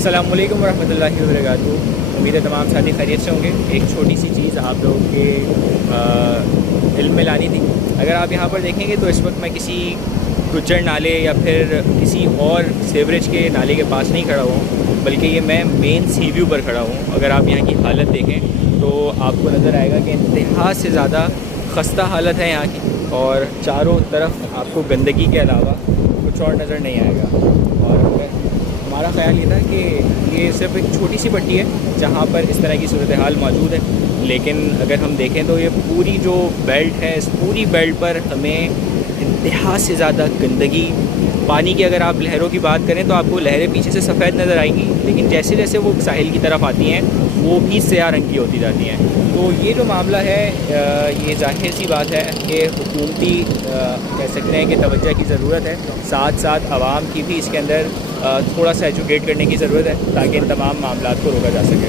السلام علیکم ورحمۃ اللہ وبرکاتہ. امید ہے تمام ساتھی خیریت سے ہوں گے. ایک چھوٹی سی چیز آپ لوگوں کے علم میں لانی تھی. اگر آپ یہاں پر دیکھیں گے تو اس وقت میں کسی گجر نالے یا پھر کسی اور سیوریج کے نالے کے پاس نہیں کھڑا ہوں، بلکہ یہ میں مین سی ویو پر کھڑا ہوں. اگر آپ یہاں کی حالت دیکھیں تو آپ کو نظر آئے گا کہ انتہا سے زیادہ خستہ حالت ہے یہاں کی، اور چاروں طرف آپ کو گندگی کے علاوہ کچھ اور نظر نہیں آئے گا. اور ہمارا خیال یہ تھا کہ یہ صرف ایک چھوٹی سی پٹی ہے جہاں پر اس طرح کی صورتحال موجود ہے، لیکن اگر ہم دیکھیں تو یہ پوری جو بیلٹ ہے، اس پوری بیلٹ پر ہمیں انتہا سے زیادہ گندگی، پانی کی اگر آپ لہروں کی بات کریں تو آپ کو لہریں پیچھے سے سفید نظر آئیں گی، لیکن جیسے جیسے وہ ساحل کی طرف آتی ہیں وہ بھی سیاہ رنگ کی ہوتی جاتی ہیں. تو یہ جو معاملہ ہے یہ ظاہر سی بات ہے کہ حکومتی کہہ سکتے ہیں کہ توجہ کی ضرورت ہے، ساتھ ساتھ عوام کی بھی اس کے اندر تھوڑا سا ایجوکیٹ کرنے کی ضرورت ہے تاکہ ان تمام معاملات کو روکا جا سکے.